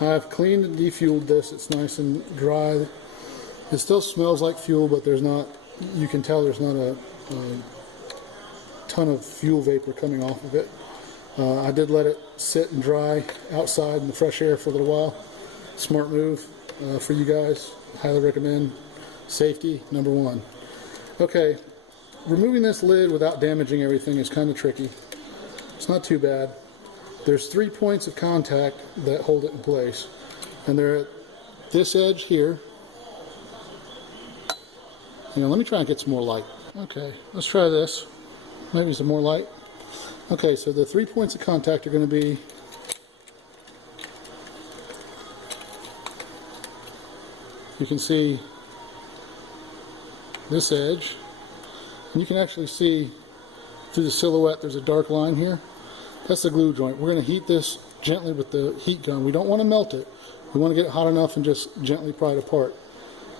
I've cleaned and defueled this. It's nice and dry. It still smells like fuel, but there's not, you can tell there's not a ton of fuel vapor coming off of it. I did let it sit and dry outside in the fresh air for a little while. Smart move for you guys. Highly recommend. Safety, number one. Okay, removing this lid without damaging everything is kind of tricky. It's not too bad. There's 3 points of contact that hold it in place, and they're at this edge here. You know, let me try and get some more light. Okay, let's try this. Maybe some more light. Okay, so the 3 points of contact are going to be you can see this edge, and you can actually see through the silhouette there's a dark line here. That's the glue joint. We're going to heat this gently with the heat gun. We don't want to melt it. We want to get it hot enough and just gently pry it apart.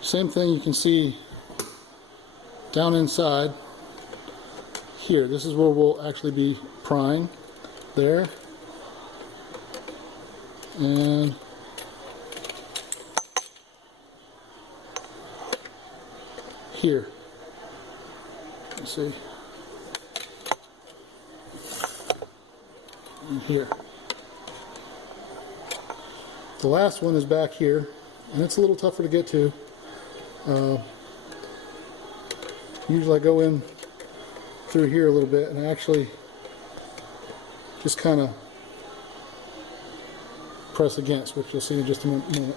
Same thing you can see down inside here. This is where we'll actually be prying. There. And here. Let's see. And here. The last one is back here, and it's a little tougher to get to. Usually I go in through here a little bit and I actually just kind of press against, which you'll see in just a moment.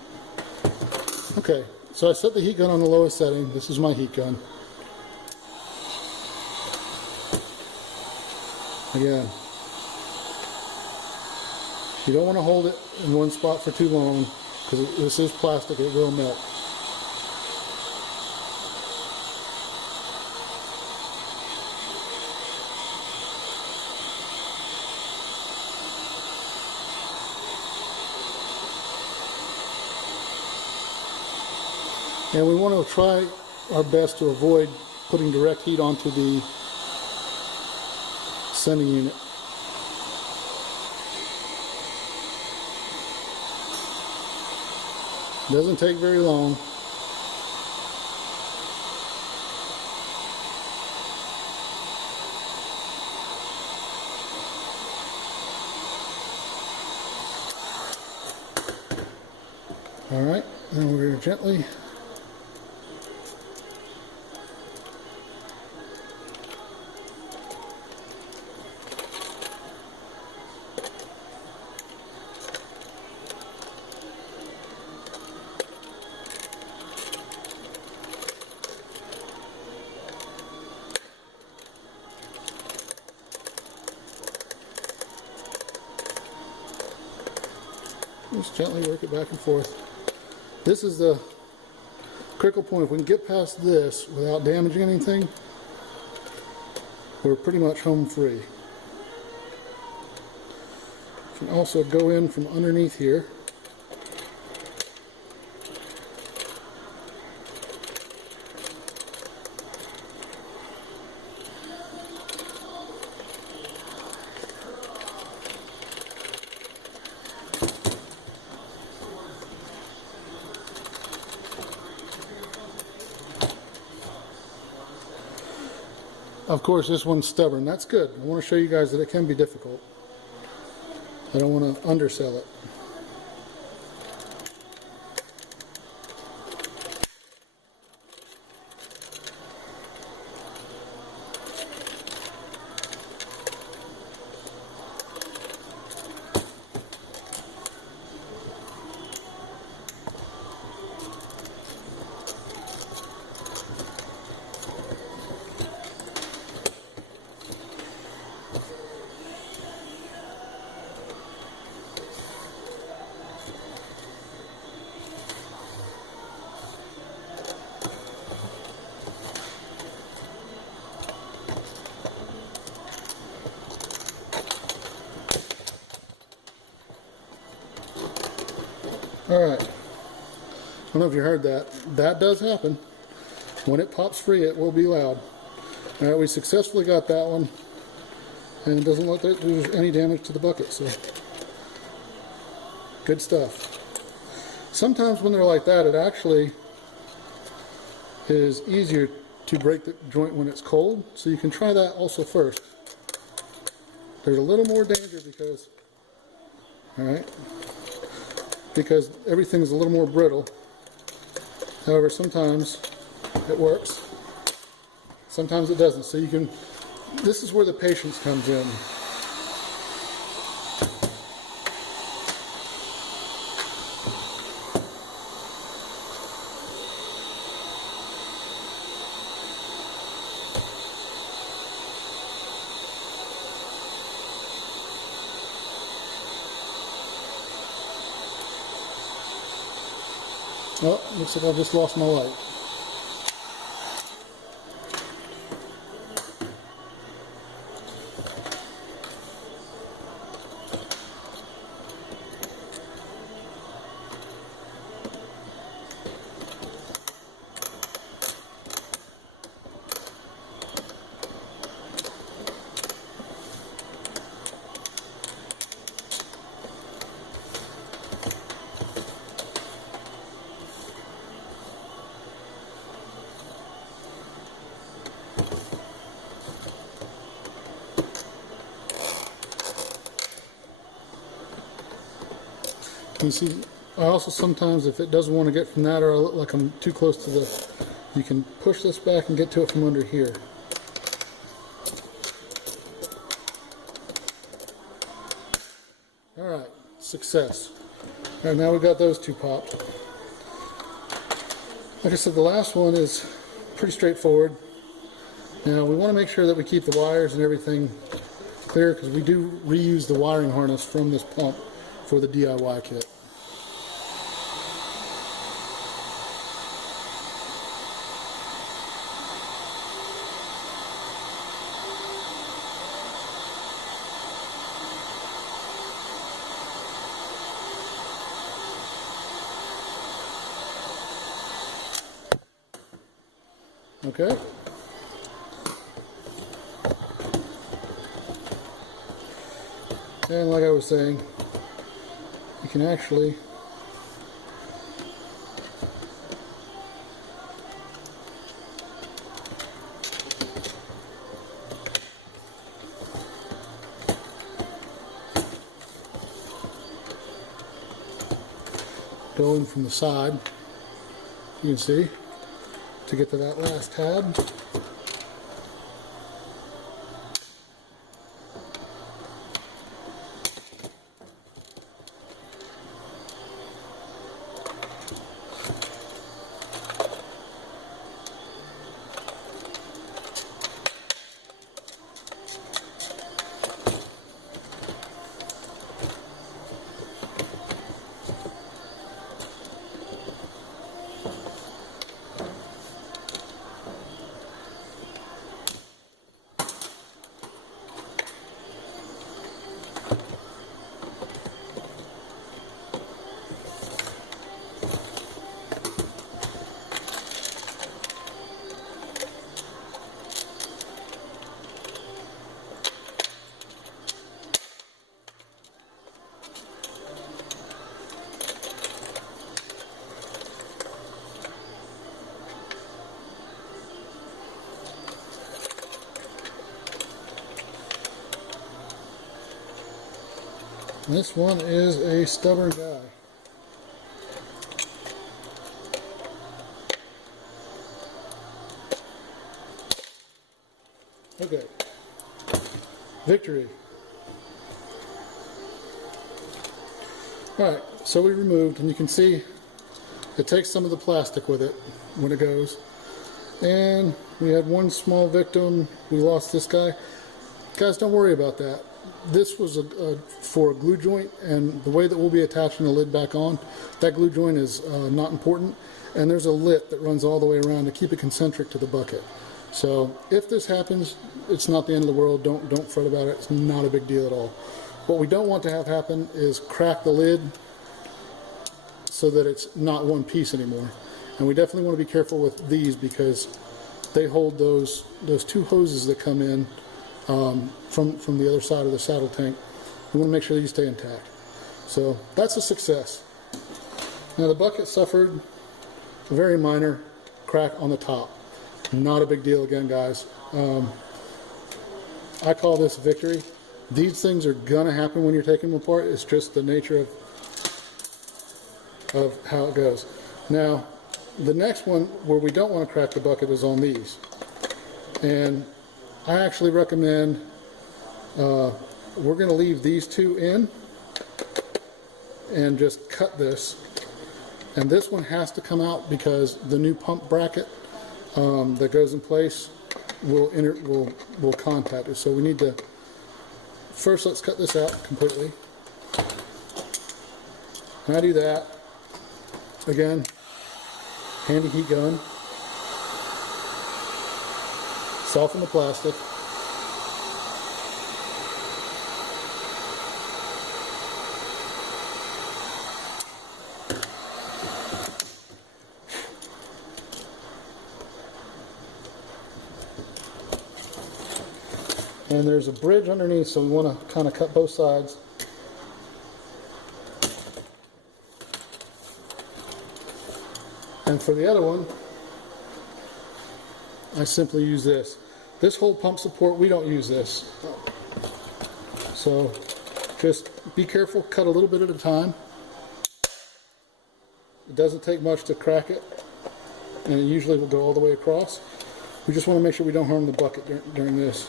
Okay, so I set the heat gun on the lowest setting. This is my heat gun. Again, you don't want to hold it in one spot for too long, because this is plastic, it will melt. And we want to try our best to avoid putting direct heat onto the sending unit. Doesn't take very long. All right, and we're going to gently just gently work it back and forth. This is the critical point. If we can get past this without damaging anything, we're pretty much home free. You can also go in from underneath here. Of course, this one's stubborn. That's good. I want to show you guys that it can be difficult. I don't want to undersell it. Alright, I don't know if you heard that. That does happen. When it pops free, it will be loud. Alright, we successfully got that one, and it doesn't look like there's any damage to the bucket, so good stuff. Sometimes when they're like that, it actually is easier to break the joint when it's cold, so you can try that also first. There's a little more danger because, all right, because everything's a little more brittle. However, sometimes it works, sometimes it doesn't. So you can, this is where the patience comes in. Oh, looks like I've just lost my light. You see, I also sometimes, if it doesn't want to get from that or I look like I'm too close to the, you can push this back and get to it from under here. Alright, success. Alright, now we've got those two popped. Like I said, the last one is pretty straightforward. Now we want to make sure that we keep the wires and everything clear, because we do reuse the wiring harness from this pump for the DIY kit. Okay. And like I was saying, you can actually go in from the side, you can see, to get to that last tab. This one is a stubborn guy. Okay. Victory. Alright, so we removed, and you can see it takes some of the plastic with it when it goes. And we had one small victim. We lost this guy. Guys, don't worry about that. This was for a glue joint, and the way that we'll be attaching the lid back on, that glue joint is not important, and there's a lip that runs all the way around to keep it concentric to the bucket. So if this happens, it's not the end of the world. Don't fret about it. It's not a big deal at all. What we don't want to have happen is crack the lid so that it's not one piece anymore. And we definitely want to be careful with these because they hold those two hoses that come in from the other side of the saddle tank. We want to make sure these stay intact. So that's a success. Now the bucket suffered a very minor crack on the top. Not a big deal again, guys. I call this victory. These things are gonna happen when you're taking them apart. It's just the nature of how it goes. Now, the next one where we don't want to crack the bucket is on these. And I actually recommend, we're gonna leave these two in and just cut this. And this one has to come out because the new pump bracket that goes in place will contact it. So we need to, first let's cut this out completely. When I do that, again, handy heat gun, soften the plastic. And there's a bridge underneath, so we want to kind of cut both sides. And for the other one, I simply use this. This whole pump support, we don't use this. So just be careful, cut a little bit at a time. It doesn't take much to crack it, and it usually will go all the way across. We just want to make sure we don't harm the bucket during this.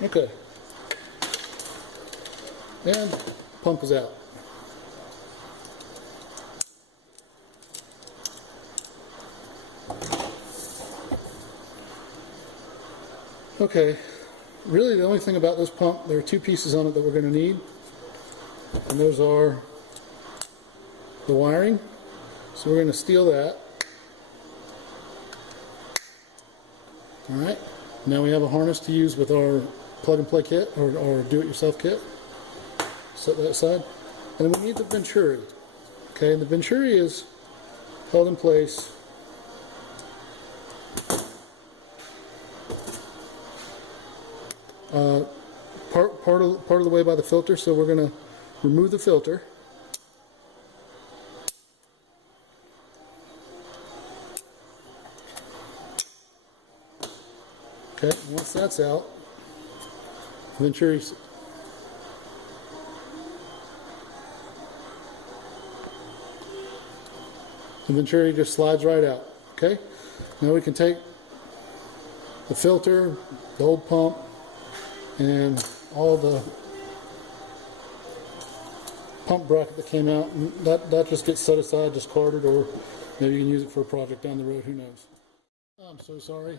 Okay, and pump is out. Okay, really the only thing about this pump, there are two pieces on it that we're going to need, and those are the wiring. So we're going to steal that. Alright, now we have a harness to use with our plug and play kit or do-it-yourself kit. Set that aside. And then we need the venturi. Okay, and the venturi is held in place part of the way by the filter, so we're going to remove the filter. Okay, once that's out, the venturi just slides right out. Okay, now we can take the filter, the old pump, and all the pump bracket that came out, and that just gets set aside, discarded, or maybe you can use it for a project down the road, who knows. I'm so sorry.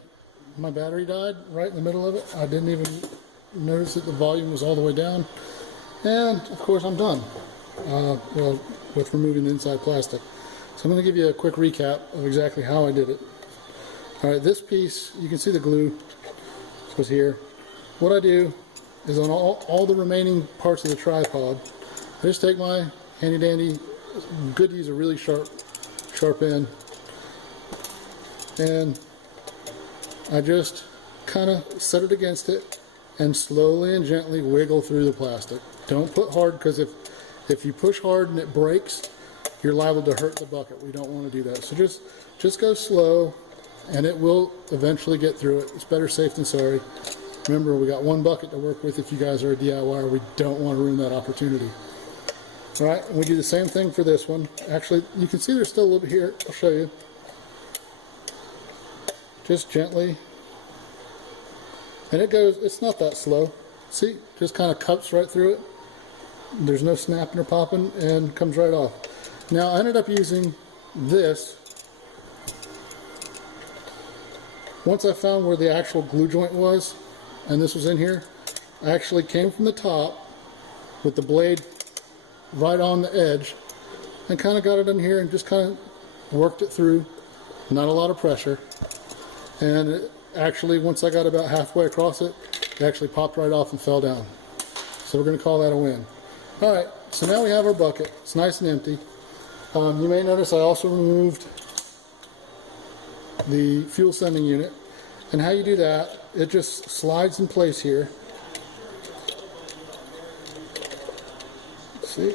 My battery died right in the middle of it. I didn't even notice that the volume was all the way down. And of course I'm done well, with removing the inside plastic. So I'm going to give you a quick recap of exactly how I did it. Alright, this piece, you can see the glue was here. What I do is on all the remaining parts of the tripod, I just take my handy dandy, good to use a really sharp end, and I just kind of set it against it and slowly and gently wiggle through the plastic. Don't put hard, because if you push hard and it breaks, you're liable to hurt the bucket. We don't want to do that. So just go slow, and it will eventually get through it. It's better safe than sorry. Remember, we got one bucket to work with. If you guys are a DIYer, we don't want to ruin that opportunity. All right, and we do the same thing for this one. Actually, you can see there's still a little bit here. I'll show you. Just gently. And it goes, it's not that slow. See, just kind of cups right through it. There's no snapping or popping, and comes right off. Now, I ended up using this. Once I found where the actual glue joint was, and this was in here, I actually came from the top with the blade right on the edge and kind of got it in here and just kind of worked it through. Not a lot of pressure. And it actually, once I got about halfway across it, it actually popped right off and fell down. So we're going to call that a win. Alright, so now we have our bucket. It's nice and empty. You may notice I also removed the fuel sending unit, and how you do that, it just slides in place here. See?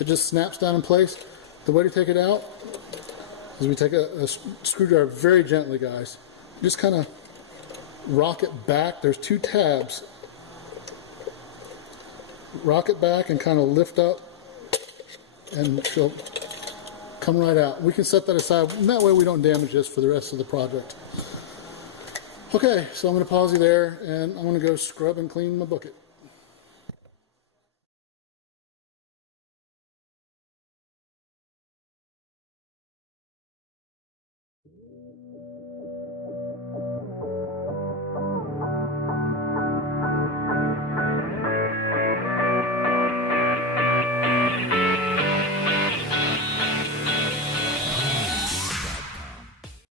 It just snaps down in place. The way to take it out is we take a screwdriver very gently, guys. Just kind of rock it back. There's 2 tabs. Rock it back and kind of lift up, and she'll come right out. We can set that aside, and that way we don't damage this for the rest of the project. Okay, so I'm going to pause you there, and I'm going to go scrub and clean my bucket.